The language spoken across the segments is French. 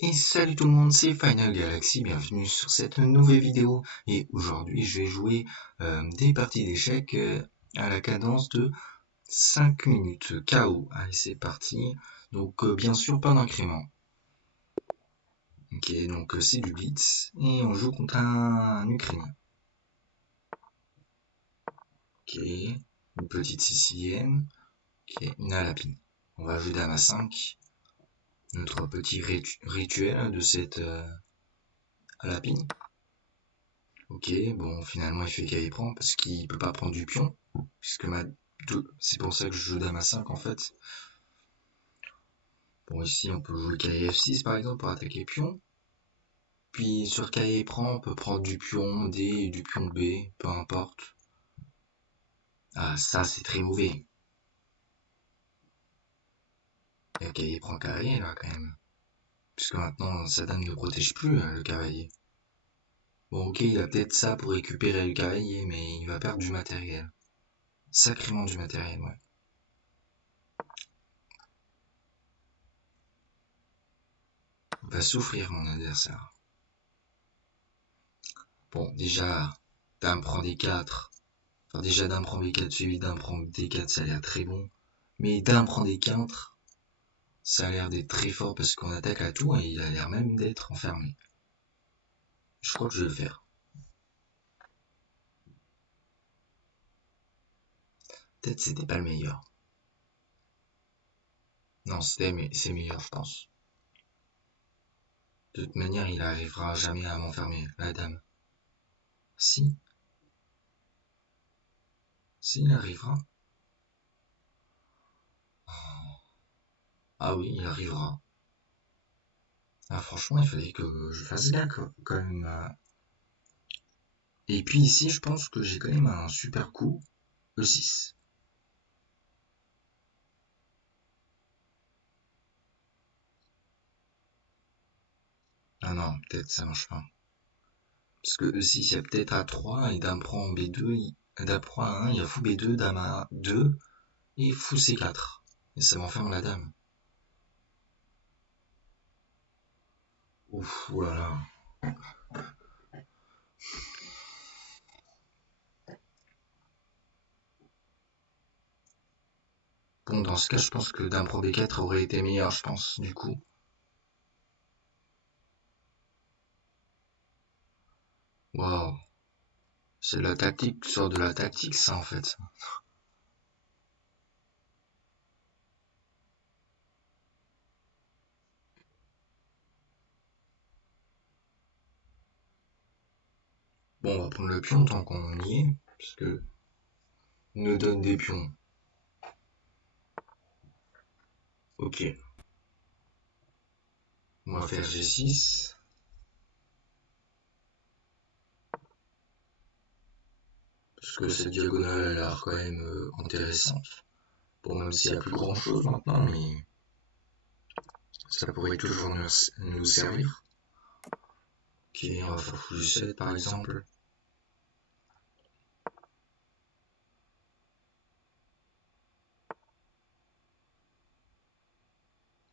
Et salut tout le monde, c'est Final Galaxy, bienvenue sur cette nouvelle vidéo. Et aujourd'hui, je vais jouer des parties d'échecs à la cadence de 5 minutes KO. Allez, c'est parti. Donc, bien sûr, pas d'incrément. Ok, donc c'est du blitz. Et on joue contre un Ukrainien. Ok, une petite sicilienne. Ok, une alapine. On va jouer dame à 5. Notre petit rituel de cette alapine. Ok, bon, finalement, il fait qu'il prend parce qu'il peut pas prendre du pion. Puisque c'est pour ça que je joue dame à 5 en fait. Bon, ici, on peut jouer KF 6 par exemple pour attaquer pion. Puis sur KF prend, on peut prendre du pion D et du pion B, peu importe. Ah, ça, c'est très mauvais. Et KF prend cavalier là quand même. Puisque maintenant, sa dame ne protège plus le cavalier. Bon, ok, il a peut-être ça pour récupérer le cavalier, mais il va perdre du matériel. Sacrément du matériel, ouais. Il va souffrir, mon adversaire. Bon, déjà, dame prend D4. Enfin, déjà, dame prend B4 suivi d'un prend D4, ça a l'air très bon. Mais dame prend D4, ça a l'air d'être très fort parce qu'on attaque à tout et il a l'air même d'être enfermé. Je crois que je vais le faire. Peut-être c'était pas le meilleur. Non, c'est meilleur, je pense. De toute manière, il arrivera jamais à m'enfermer, la dame. Si, si, il arrivera. Ah oui, il arrivera. Ah, franchement, il fallait que je fasse gaffe quand même. Et puis ici, je pense que j'ai quand même un super coup, E6. Ah non, peut-être ça marche pas. Parce que E6, il y a peut-être A3 et dame prend B2, dame prend A1, il y a fou B2, dame A2 et fou C4. Et ça m'enferme la dame. Ouf, oulala. Bon, dans ce cas, je pense que dame prend B4 aurait été meilleur, je pense, du coup. Waouh. C'est de la tactique, sort de la tactique, ça, en fait. Bon, on va prendre le pion tant qu'on y est, parce que nous donne des pions. Ok. On va faire G6. Parce que cette diagonale a l'air quand même intéressante. Bon, même s'il n'y a plus grand chose maintenant, mais ça pourrait toujours nous servir. Ok, on va faire fou G7 par exemple.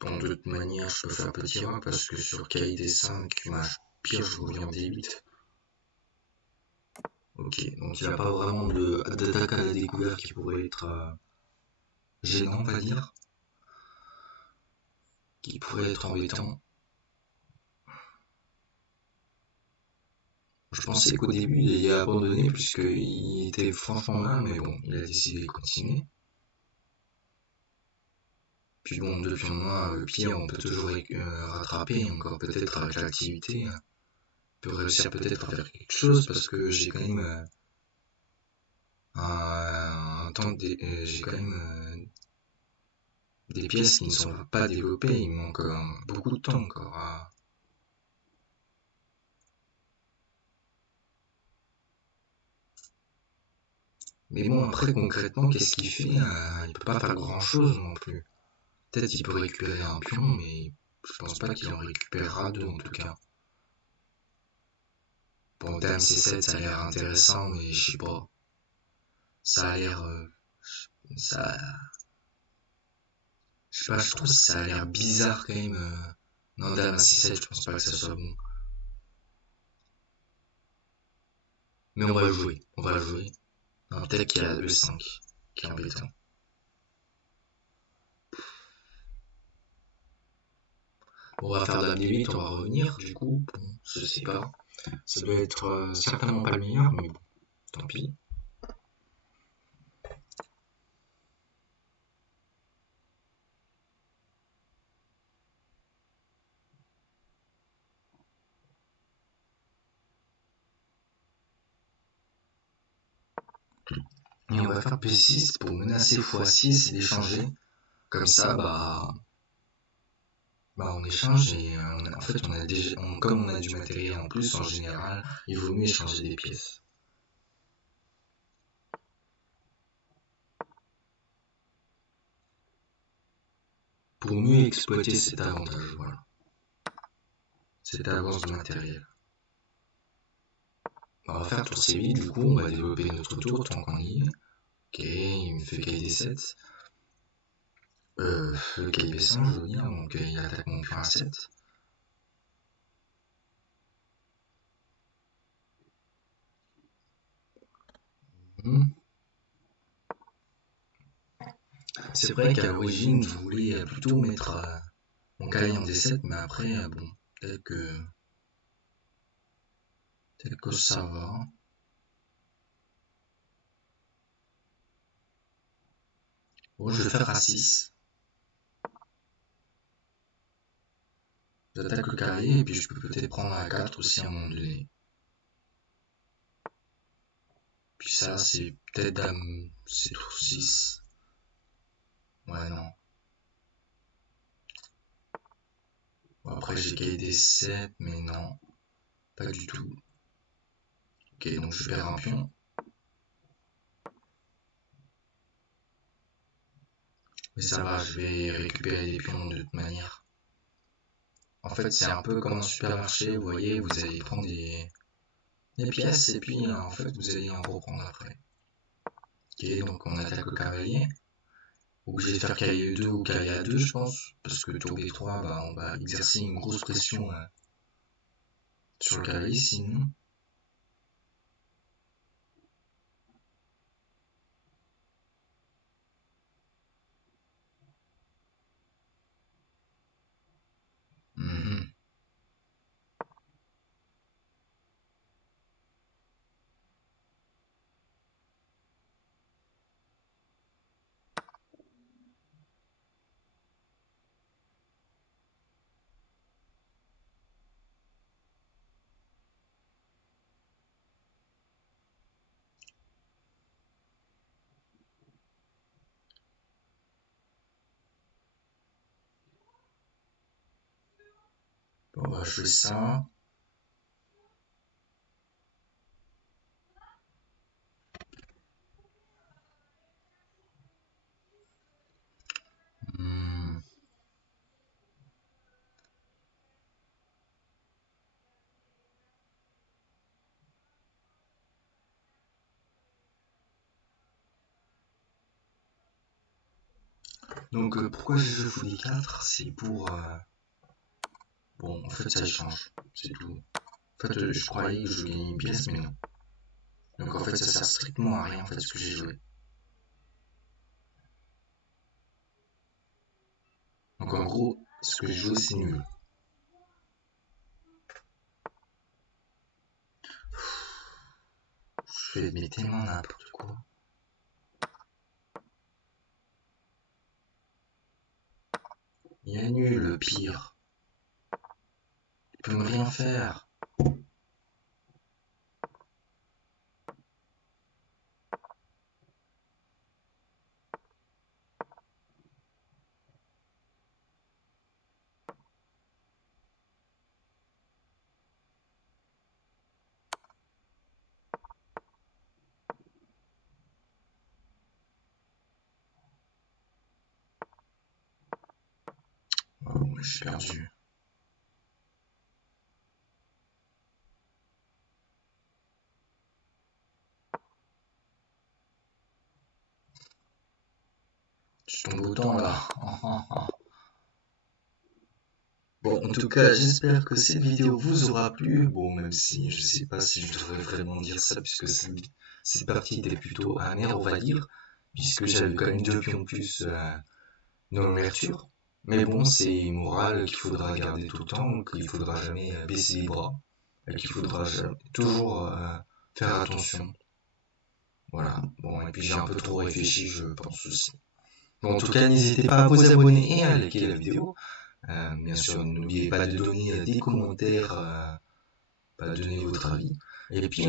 Bon, de toute manière, je peux faire petit 1 parce que sur KID5, ma pire, je voulais en D8. Ok, donc il n'y a pas vraiment d'attaque à la découverte qui pourrait être gênant, on va dire. Qui pourrait être embêtant. Je pensais qu'au début, il a abandonné puisqu'il était franchement mal, mais bon, il a décidé de continuer. Puis bon, depuis moi, le pire, on peut toujours rattraper, encore peut-être avec l'activité. On peut réussir peut-être à faire quelque chose parce que j'ai quand même j'ai quand même des pièces qui ne sont pas développées. Il me manque beaucoup de temps encore. Mais bon, après, concrètement, qu'est-ce qu'il fait il peut pas faire grand-chose non plus. Peut-être qu'il peut récupérer un pion, mais je pense pas qu'il en récupérera deux en tout cas. Bon, dame C7, ça a l'air intéressant, mais je sais pas. Ça a l'air... ça... Je sais pas, je trouve que ça a l'air bizarre quand même Non, dame à C7, je pense pas que ça soit bon. Mais on va jouer, on va jouer. Non, peut-être qu'il y a E5 qui est embêtant. On va faire dame D8, on va revenir, du coup, bon, je sais pas. Ça doit être certainement pas le meilleur, mais bon, tant pis. Et on va faire P6 pour menacer x6 et d'échanger. Comme ça, on échange et en fait, on a déjà, comme on a du matériel en plus, en général, il vaut mieux échanger des pièces. Pour mieux exploiter cet avantage, voilà. Cette avance de matériel. On va faire tour C8, du coup, on va développer notre tour tant qu'on y est. Ok, il me fait KD7. Le KB5, je veux dire, donc il attaque mon pion A7. C'est vrai qu'à l'origine, je voulais plutôt mettre mon cavalier en D7, mais après, bon, peut-être que ça va. Bon, je vais faire A6. J'attaque le cavalier et puis je peux peut-être prendre A4 aussi à un moment donné. Puis ça, c'est peut-être dame, c'est tour 6. Ouais, non. Bon, après, j'ai KD7, mais non, pas du tout. Ok, donc je perds un pion. Mais ça va, je vais récupérer des pions de toute manière. En fait, c'est un peu comme un supermarché, vous voyez, vous allez prendre des pièces et puis en fait, vous allez en reprendre après. Ok, donc on attaque le cavalier. Obligé de faire cavalier 2 ou cavalier A2, je pense, parce que tour B3, on va exercer une grosse pression sur le cavalier sinon. Mhm. Bon, on va jouer ça. Hmm. Donc pourquoi j'ai joué fou D4? C'est pour... Bon, en fait, ça change, c'est tout. En fait, je croyais que je gagnais une pièce, mais non. Donc en fait, ça sert strictement à rien, en fait, ce que j'ai joué. Donc en gros, ce que j'ai joué, c'est nul. Je fais mais tellement n'importe quoi. Il est nul, le pire. Il peut me rien faire. Oh, je suis perdu. Je tombe autant là. Bon, en tout cas, j'espère que cette vidéo vous aura plu. Bon, même si je sais pas si je devrais vraiment dire ça, puisque cette partie était plutôt amère, on va dire, puisque j'avais quand même 2 pions plus dans l'ouverture. Mais bon, c'est une morale qu'il faudra garder tout le temps, qu'il faudra jamais baisser les bras, et qu'il faudra toujours faire attention. Voilà, bon, et puis j'ai un peu trop réfléchi, je pense aussi. Bon, en tout cas, n'hésitez pas à vous abonner et à liker la vidéo. Bien sûr, n'oubliez pas de donner des commentaires, pas de donner votre avis. Et puis,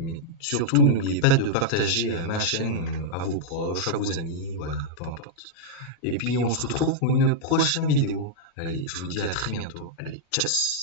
mais surtout, n'oubliez pas de partager ma chaîne à vos proches, à vos amis, voilà, peu importe. Et puis, on se retrouve pour une prochaine vidéo. Allez, je vous dis à très bientôt. Allez, tchuss!